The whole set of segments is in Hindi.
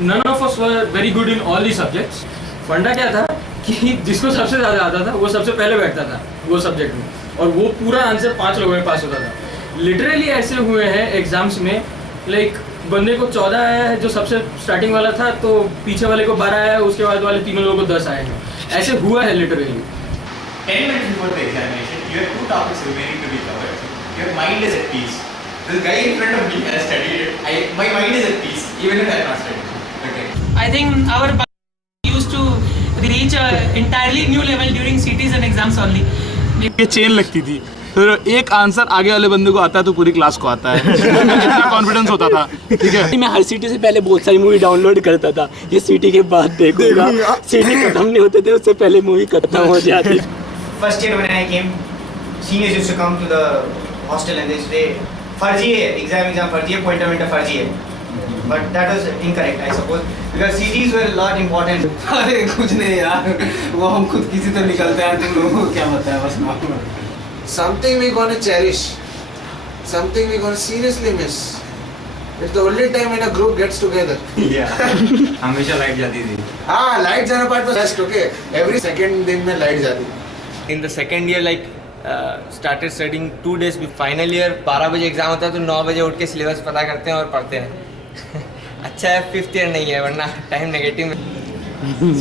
none of us were very good in all the subjects. फंडा क्या था कि जिसको सबसे ज़्यादा आता था वो सबसे पहले बैठता था वो सब्जेक्ट में, और वो पूरा आंसर 5 लोगों में पास होता था. लिटरली ऐसे हुए हैं एग्जाम्स में, लाइक बंदे को 14 आया है जो सबसे स्टार्टिंग वाला था, तो पीछे वाले को 12 आया है, उसके बाद वाले तीनों लोगों को 10 आए हैं. ऐसे हुआ है literally. 10 minutes before the examination, you have 2 topics remaining to be covered. Your mind is at peace. This guy in front of me has studied it. My mind is at peace, even if I have not studied. Okay. I think our used to reach a entirely new level during CTs and exams only. ये चेन लगती थी, तो एक आंसर आगे वाले बंदे को आता है तो पूरी क्लास को आता है. इतना कॉन्फिडेंस होता था. ठीक है, मैं हर सीटी से पहले बहुत सारी मूवी डाउनलोड करता था. ये सीटी के बाद देखूंगा. सीटी खत्म नहीं होते थे उससे पहले मूवी खत्म हो जाती. First year when I came, seniors used to come to the hostel and they say, "Farji hai, exam farji hai, appointment farji hai." But that was incorrect, I suppose, because CTs were a lot important. अरे कुछ नहीं यार, वो हम खुद किसी तो निकलते हैं, तुम लोगों को क्या पता है बस नाम. Something we gonna cherish, something we gonna seriously miss. It's the only time when a group gets together. Yeah. हमेशा लाइट जाती थी. हाँ, लाइट जाना पार्ट तो बेस्ट. ओके, एवरी सेकंड दिन में लाइट जाती. In the second year, like started studying 2 days before final year. 12 बजे एग्जाम होता है तो 9 बजे उठ के सिलेबस पता करते हैं और पढ़ते हैं. अच्छा है 5th year नहीं है, वरना टाइम नेगेटिव में.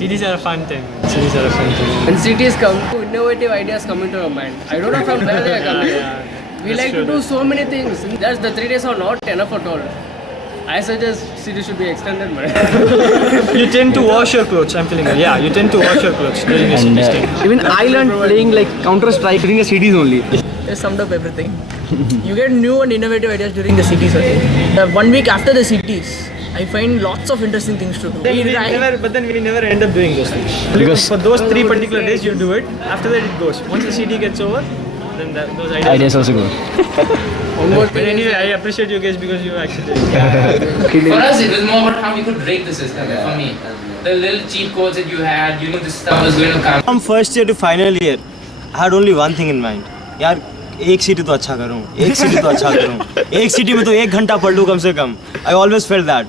CTs are a fun time. CTs are a fun time. When cities come, innovative ideas come into our mind. I don't know from where they are coming. We like to do so many things. That's the 3 days are not enough at all. I suggest cities should be extended, man. You tend to wash your clothes. I'm telling you. Yeah, you tend to wash your clothes during a CT stay. Even I learned playing like Counter Strike during the cities only. They summed up everything. You get new and innovative ideas during the cities. The 1 week after the cities, I find lots of interesting things to do. But then we never end up doing those things. Because for those 3 particular days you do it. After that it goes. Once the CT gets over, then those ideas also go. But anyway, I appreciate you guys because you actually. For us, it was more about how we could break the system. For me, the little cheat codes that you had, you knew this stuff was going to come. From first year to final year, I had only one thing in mind. यार एक सीटी तो अच्छा करूँ, एक सीटी तो अच्छा करूँ, एक सीटी में तो 1 घंटा पढ़ लूँ कम से कम. I always felt that.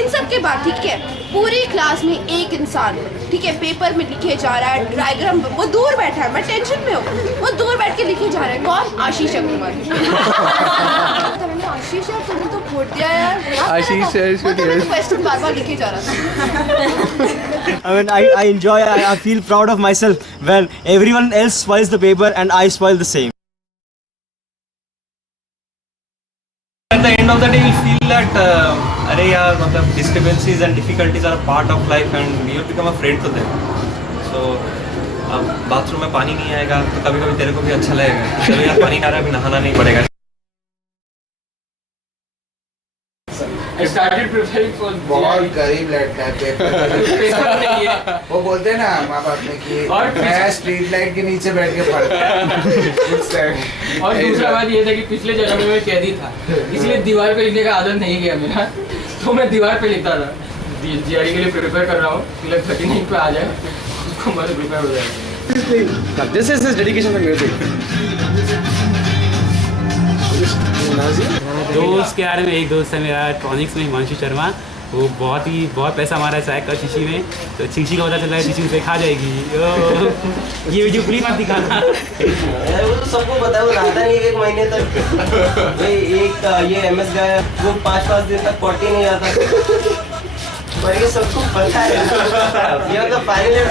इन सब के बाद ठीक है, पूरी क्लास में एक इंसान ठीक है पेपर में लिखे जा रहा है डायग्राम, वो दूर बैठा है, मैं टेंशन में हूँ, वो दूर बैठ के लिखे जा रहा है. कौन? आशीष अग्रवाल. आशीष यार तुमने तो फोड़ दिया यार. आशीष क्वेश्चन बार-बार लिखे जा रहा था. I mean, I enjoy, I feel proud of myself when everyone else spoils the paper and I spoil the same. At the end of the day, you feel that अरे यार मतलब discrepancies and difficulties are a part of life and you have become a friend to them. So अब बाथरूम में पानी नहीं आएगा तो कभी-कभी तेरे को भी अच्छा लगेगा. चलो यार पानी आ रहा है, अभी नहाना नहीं पड़ेगा. I started preparing for. बहुत गरीब लड़का है पेपर. वो बोलते हैं ना माँ बाप ने कि मैं स्ट्रीट लाइट के नीचे बैठ के पढ़ता. और दूसरा बात ये था कि पिछले जन्म में मैं कैदी था, इसलिए दीवार पे लिखने का आदत नहीं गया मेरा, तो मैं दीवार पे लिखता था. जीआरई के लिए प्रिपेयर कर रहा हूँ, 39 पे आ जाए उसको मैं प्रिपेयर हो जाएगा. This is his dedication to music. दोस्त के बारे में एक दोस्त है मेरा ट्रॉनिक्स में, हिमांशु शर्मा. वो बहुत पैसा हमारा है चाय का शीशी में, तो शीशी का पता चल रहा है शीशी उसे खा जाएगी. ये वीडियो प्लीज मत दिखाना. वो तो सबको पता है, वो रहता नहीं 1 महीने तक. ये MS गया वो 5 दिन तक पॉटी नहीं आता. पर ये सबको पता है. ये मतलब फाइनल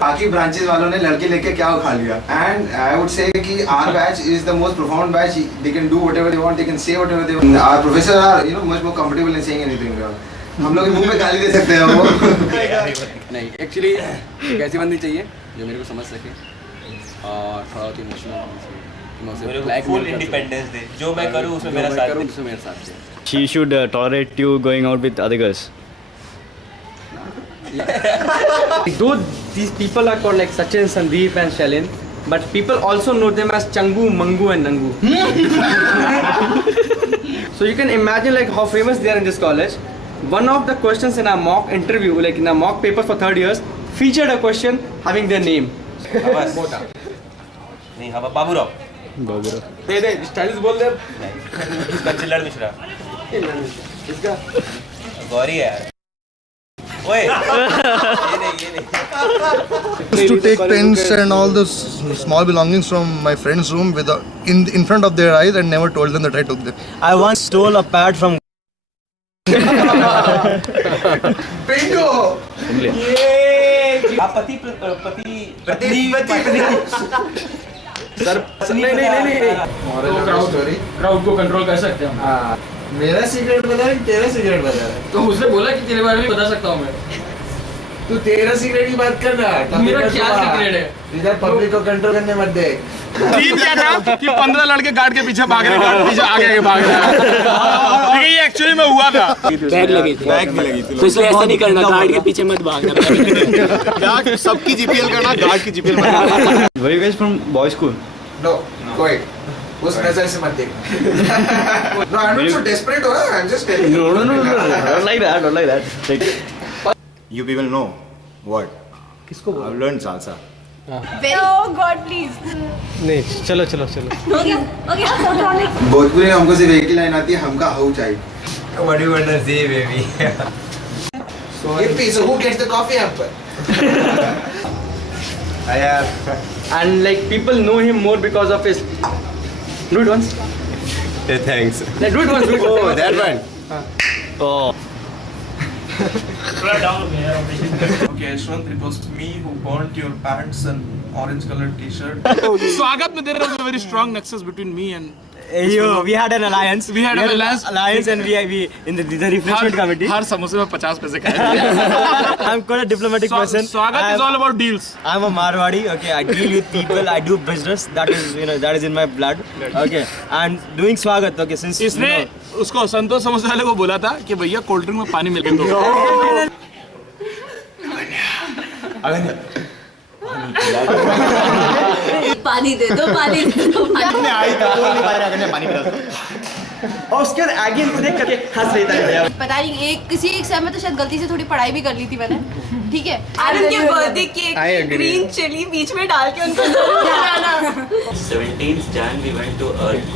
बाकी ब्रांचेस वालों ने लड़के लेके क्या उखा लिया. एंड आई वुड से कि our batch is the most profound batch. They can do whatever they want, they can say whatever they want. Our professor are much more comfortable in saying anything. हम लोग मुंह पे गाली दे सकते हैं वो. नहीं, एक्चुअली एक ऐसी बंदी चाहिए जो मेरे को समझ सके और थोड़ा बहुत इमोशनल. फुल इंडिपेंडेंस दे, जो मैं करूँ उसमें मेरा साथ दे. She should tolerate you going out with other girls. Though these people are called like Sachin, Sandeep and Shalin, but people also know them as Changu, Mangu and Nangu. So you can imagine like how famous they are in this college. One of the questions in our mock interview, like in our mock paper for 3rd years, featured a question having their name. नहीं हवा बाबूराव. दे स्टाइलिश बोल दे. इसका चिल्लड़ मिश्रा. इसका गौरी है यार. ओए ये नहीं To take pens and all those small belongings from my friend's room in front of their eyes and never told them that I took them. I once stole a pad from. Bingo! आप पति सर नहीं क्राउड को कंट्रोल कर सकते हैं हम। मेरा सीक्रेट बता रहा है, तेरा सीक्रेट बता रहा है। तो उसने बोला कि तेरे बारे में बता सकता हूँ मैं। तू तेरा सीक्रेट की बात कर रहा है। मेरा क्या सीक्रेट है? इधर पब्लिक को कंट्रोल करने मत दे। सीन क्या था कि 15 लड़के गार्ड के पीछे भाग रहे, गार्ड पीछे आगे भाग रहे। ये एक्चुअली में हुआ था। बैग लगी थी, बैग भी लगी थी, तो इसलिए ऐसा नहीं करना, गार्ड के पीछे मत भागना। क्या सबकी जीपीएल करना, गार्ड की जीपीएल करना। Were you guys from boys' school? No, quite. उस नजर से मत देख। No, I'm not so desperate हो रहा, I'm just telling you. No. Don't like that. You people know what? किसको? I've learned salsa. Oh God, please. नहीं, चलो. हो गया. भोजपुरी में हमको सिर्फ एक ही लाइन आती है, हमका हाउ चाहिए। What do you want to say, baby? Yippee, so who gets the coffee hamper? And like people know him more because of his. Do it once. Hey, thanks. Do it once. Oh, that one. Oh. Okay, Ashwant, it was me who burnt your pants and orange colored t-shirt. स्वागत में there was a very strong nexus between me and. We had an alliance. We had an alliance and we in the refreshment committee. हर समोसे में 50 पैसे खाए। I'm quite a diplomatic person. स्वागत is all about deals. I'm a Marwadi. Okay, I deal with people. I do business. That is in my blood. Okay, and doing स्वागत. Okay, since इसने उसको संतोष समोसे वाले को बोला था कि भैया कोल्ड ड्रिंक में पानी मिल दो। पानी दे दो आई था वो नहीं पा रहा पानी पिला। और उसके बाद आगे इनको देख करके हंस रही था। पता नहीं किसी एक समय तो शायद गलती से थोड़ी पढ़ाई भी कर ली थी मैंने। ठीक है। आनंद के बर्थडे केक ग्रीन चिली बीच में डाल के उनको खिलाना। 17th Jan we went to Earth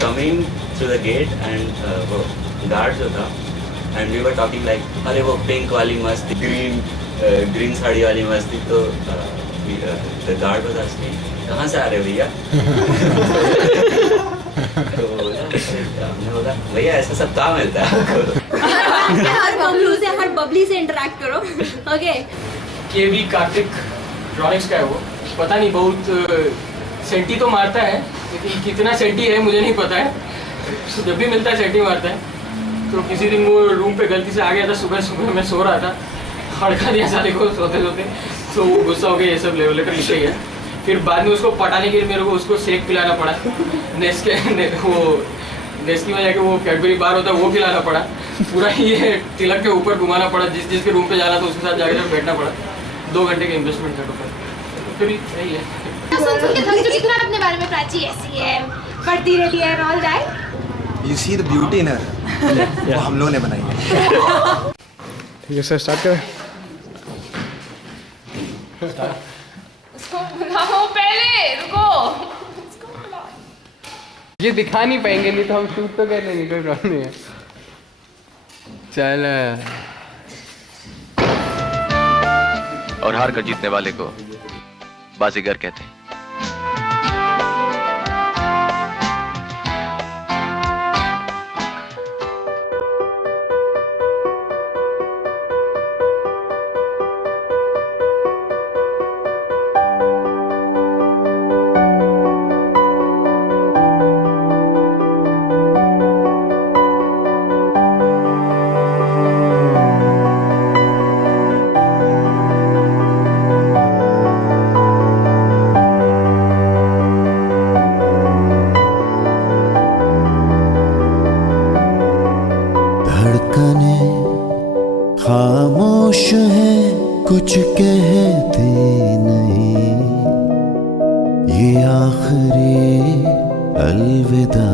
coming through the gate and वो guard जो था and we were talking like अरे वो पिंक वाली मस्त ग्रीन साड़ी वाली मस्त तो the guard was asking कहाँ से आ रहे हो भैया? तो हमने बोला भैया ऐसा सब कहाँ मिलता है? हर बबली से इंटरेक्ट करो। ओके। केवी कार्तिक ड्रॉइंग्स का है वो, पता नहीं बहुत सेंटी तो मारता है लेकिन कितना सेंटी है मुझे नहीं पता है। जब भी मिलता है सेंटी मारता है। तो किसी दिन वो रूम पे गलती से आ गया था, सुबह मैं सो रहा था, हड़का दिया साले को सोते तो वो गुस्सा हो गया, ये सब लेवल का विषय है। फिर बाद में उसको पटाने के लिए मेरे को उसको शेक पिलाना पड़ा, नेस्की में जाके वो कैडबरी बार होता है वो पिलाना पड़ा, पूरा ये तिलक के ऊपर घुमाना पड़ा, जिसके रूम पे जाना था उसके साथ जाकर बैठना पड़ा। 2 घंटे के इन्वेस्टमेंट का टोटल। फिर सही है। सुन के थक चुकी थी ना अपने बारे में, प्राची ऐसी है, पढ़ती रहती है and all that. You see the beauty in her. वो हम लोगों ने बनाई है। ठीक है सर, स्टार्ट करें। उसको बुलाओ पहले, रुको। ये दिखा नहीं पाएंगे, नहीं तो हम शूट तो कर लेंगे, कोई प्रॉब्लम नहीं है। चल। और हार कर जीतने वाले को बाजीगर कहते हैं। खामोश है कुछ कहते नहीं, ये आखिरी अलविदा